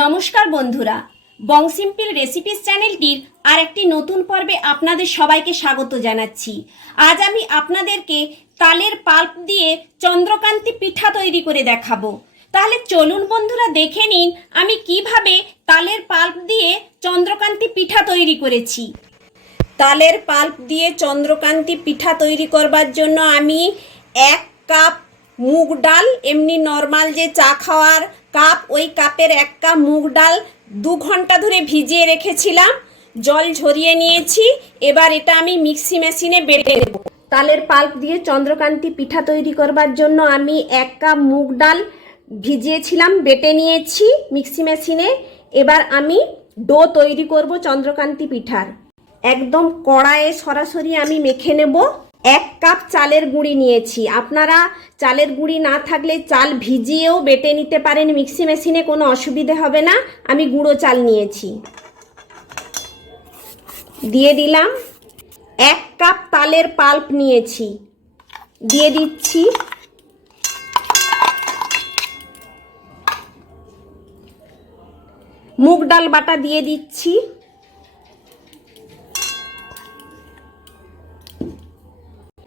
নমস্কার বন্ধুরা, বং simple recipes চ্যানেলটির আর একটি নতুন পর্বে আপনাদের সবাইকে স্বাগত জানাচ্ছি। আজ আমি আপনাদেরকে তালের পাল্প দিয়ে চন্দ্রকান্তি পিঠা তৈরি করে দেখাবো। তাহলে চলুন বন্ধুরা, দেখে নিন আমি কিভাবে তালের পাল্প দিয়ে চন্দ্রকান্তি পিঠা তৈরি করেছি। তালের পাল্প দিয়ে চন্দ্রকান্তি পিঠা তৈরি করবার জন্য আমি 1 কাপ মুগ ডাল, এমনি নর্মাল যে চা খাওয়ার কাপ, ওই কাপের 1 কাপ মুগ ডাল 2 ঘন্টা ধরে ভিজিয়ে রেখেছিলাম, জল ঝরিয়ে নিয়েছি। এবার এটা আমি মিক্সি মেশিনে বেটে নেব। তালের পাল্প দিয়ে চন্দ্রকান্তি পিঠা তৈরি করবার জন্য আমি 1 কাপ মুগ ডাল ভিজিয়েছিলাম, বেটে নিয়েছি মিক্সি মেশিনে। এবার আমি ডো তৈরি করব চন্দ্রকান্তি পিঠার। একদম কড়াইয়ে সরাসরি আমি মেখে নেব। 1 কাপ চালের গুঁড়ি নিয়েছি। আপনারা চালের গুঁড়ি না থাকলে চাল ভিজিয়েও বেটে নিতে পারেন মিক্সি মেশিনে, কোনো অসুবিধে হবে না। আমি গুঁড়ো চাল নিয়েছি। দিয়ে দিলাম। 1 কাপ তালের পাল্প নিয়েছি, দিয়ে দিচ্ছি। মুগ ডাল বাটা দিয়ে দিচ্ছি।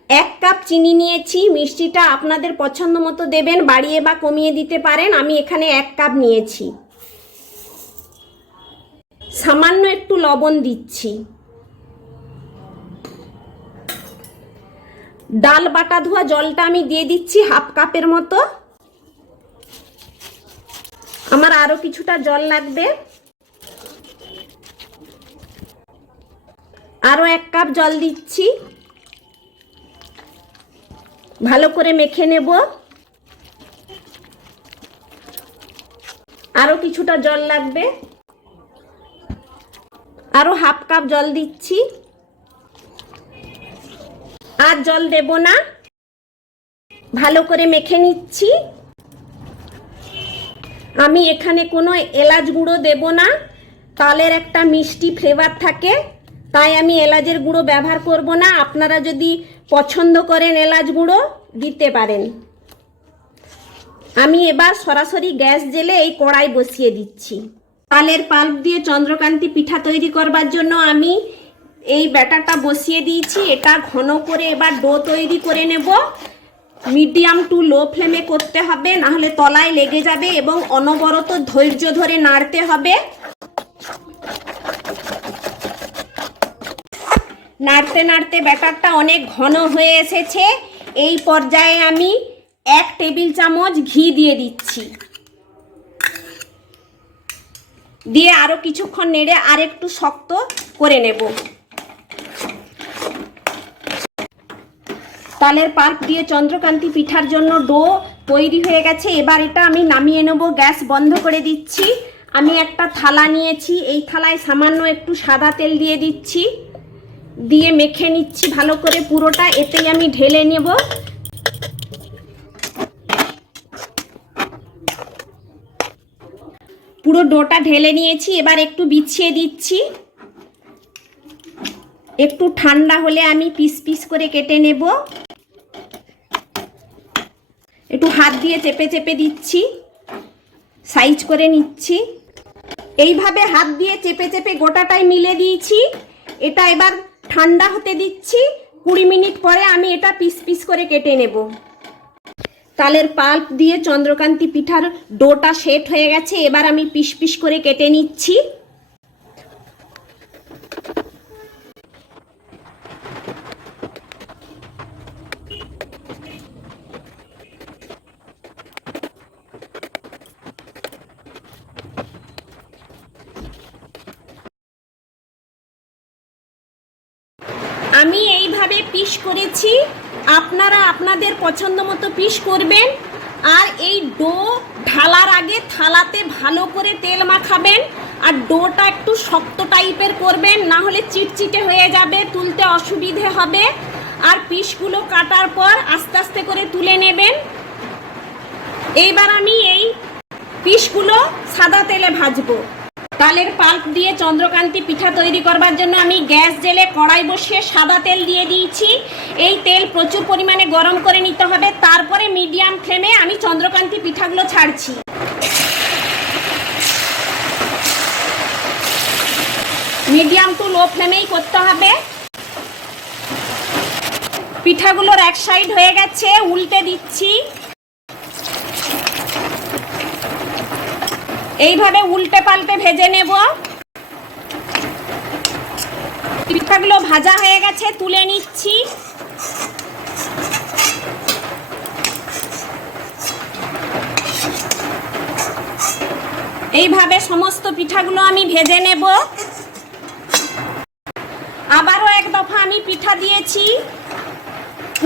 1 কাপ চিনি নিয়েছি। মিষ্টিটা আপনাদের পছন্দ মতো দেবেন, বাড়িয়ে বা কমিয়ে দিতে পারেন। আমি এখানে 1 কাপ নিয়েছি। সামান্য একটু লবণ দিচ্ছি। ডাল বাটা ধোয়া জলটা আমি দিয়ে দিচ্ছি 1/2 কাপের মতো। আমার আরো কিছুটা জল লাগবে। আরো 1 কাপ জল দিচ্ছি। ভালো করে মেখে নেব। আরো কিছুটা জল লাগবে। আরো 1/2 কাপ জল দিচ্ছি। আর জল দেব না, ভালো করে মেখে নিচ্ছি। আমি এখানে কোনো এলাচ গুঁড়ো দেব না। তালের একটা মিষ্টি ফ্লেভার থাকে, তাই আমি এলাচের গুঁড়ো ব্যবহার করব না। আপনারা যদি পছন্দ করেন এলাচ গুঁড়ো দিতে পারেন। আমি এবার সরাসরি গ্যাস জেলে এই কড়াই বসিয়ে দিচ্ছি। তালের পাল্প দিয়ে চন্দ্রকান্তি পিঠা তৈরি করবার জন্য আমি এই ব্যাটারটা বসিয়ে দিয়েছি। এটা ঘন করে এবার ডো তৈরি করে নেব। মিডিয়াম টু লো ফ্লেমে করতে হবে, নাহলে তলায় লেগে যাবে, এবং অনবরত ধৈর্য ধরে নাড়তে হবে। নাড়তে নাড়তে ব্যাটারটা অনেক ঘন হয়ে এসেছে। এই পর্যায়ে আমি 1 টেবিল চামচ ঘি দিয়ে দিচ্ছি। দিয়ে আরো কিছুক্ষণ নেড়ে আর একটু শক্ত করে নেব। তালের পাল্প দিয়ে চন্দ্রকান্তি পিঠার জন্য ডো তৈরি হয়ে গেছে। এবার এটা আমি নামিয়ে নেব। গ্যাস বন্ধ করে দিচ্ছি। আমি একটা থালা নিয়েছি, এই থালায় সামান্য একটু সাদা তেল দিয়ে দিচ্ছি। দিয়ে মেখে নিচ্ছি ভালো করে পুরোটা, এতেই আমি ঢেলে নেব। পুরো ডোটা ঢেলে নিয়েছি। এবার একটু বিছিয়ে দিচ্ছি। একটু ঠান্ডা হলে আমি পিস পিস করে কেটে নেব। একটু হাত দিয়ে চেপে চেপে দিচ্ছি, সাইজ করে নিচ্ছি। এইভাবে হাত দিয়ে চেপে চেপে গোটাটাই মিলে দিয়েছি। এটা এবার ঠান্ডা হতে দিচ্ছি। 20 মিনিট পরে আমি এটা পিস পিস করে কেটে নেব। তালের পাল্প দিয়ে চন্দ্রকান্তি পিঠার ডোটা সেট হয়ে গেছে। এবার আমি পিস পিস করে কেটে নিচ্ছি। আমি এইভাবে পিস করেছি, আপনারা আপনাদের পছন্দ মতো পিস করবেন। আর এই ডো ঢালার আগে থালাতে ভালো করে তেল মাখাবেন, আর ডোটা একটু শক্ত টাইপের করবেন, না হলে চিটচিটে হয়ে যাবে, তুলতে অসুবিধে হবে। আর পিসগুলো কাটার পর আস্তে আস্তে করে তুলে নেবেন। এইবার আমি এই পিসগুলো সাদা তেলে ভাজবো। তালের পাল্প দিয়ে চন্দ্রকান্তি পিঠা তৈরি করবার জন্য আমি গ্যাস জেলে কড়াই বসিয়ে সাদা তেল দিয়ে দিয়েছি। এই তেল প্রচুর পরিমাণে গরম করে নিতে হবে, তারপরে মিডিয়াম ফ্লেমে আমি চন্দ্রকান্তি পিঠাগুলো ছাড়ছি। মিডিয়াম টু লো ফ্লেমেই করতে হবে। পিঠাগুলোর এক সাইড হয়ে গেছে, উল্টে দিচ্ছি। এইভাবে উল্টে পাল্টে ভেজে নেব। পিঠাগুলো ভাজা হয়ে গেছে, তুলে নিচ্ছি। এইভাবে সমস্ত পিঠাগুলো আমি ভেজে নেব। আবারও এক দফা আমি পিঠা দিয়েছি,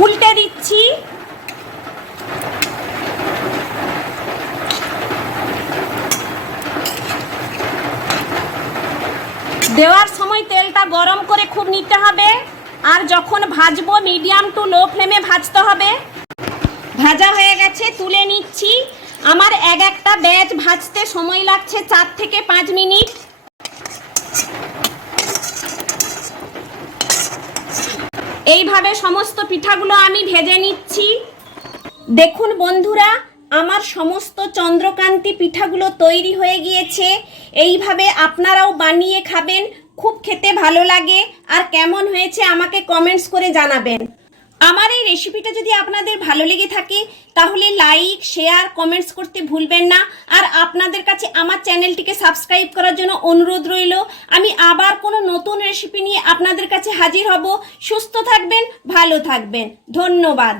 উল্টে দিচ্ছি। দেওয়ার সময় তেলটা গরম করে খুব নিতে হবে, আর যখন ভাজবো মিডিয়াম টু লো ফ্লেমে ভাজতে হবে। ভাজা হয়ে গেছে, তুলে নিচ্ছি। আমার এক একটা ব্যাচ ভাজতে সময় লাগছে 4 থেকে 5 মিনিট। এইভাবে সমস্ত পিঠাগুলো আমি ভেজে নিচ্ছি। দেখুন বন্ধুরা, আমার সমস্ত চন্দ্রকান্তি পিঠাগুলো তৈরি হয়ে গিয়েছে। এইভাবে আপনারাও বানিয়ে খাবেন, খুব খেতে ভালো লাগে। আর কেমন হয়েছে আমাকে কমেন্টস করে জানাবেন। আমার এই রেসিপিটা যদি আপনাদের ভালো লেগে থাকে তাহলে লাইক, শেয়ার, কমেন্টস করতে ভুলবেন না। আর আপনাদের কাছে আমার চ্যানেলটিকে সাবস্ক্রাইব করার জন্য অনুরোধ রইল। আমি আবার কোনো নতুন রেসিপি নিয়ে আপনাদের কাছে হাজির হব। সুস্থ থাকবেন, ভালো থাকবেন। ধন্যবাদ।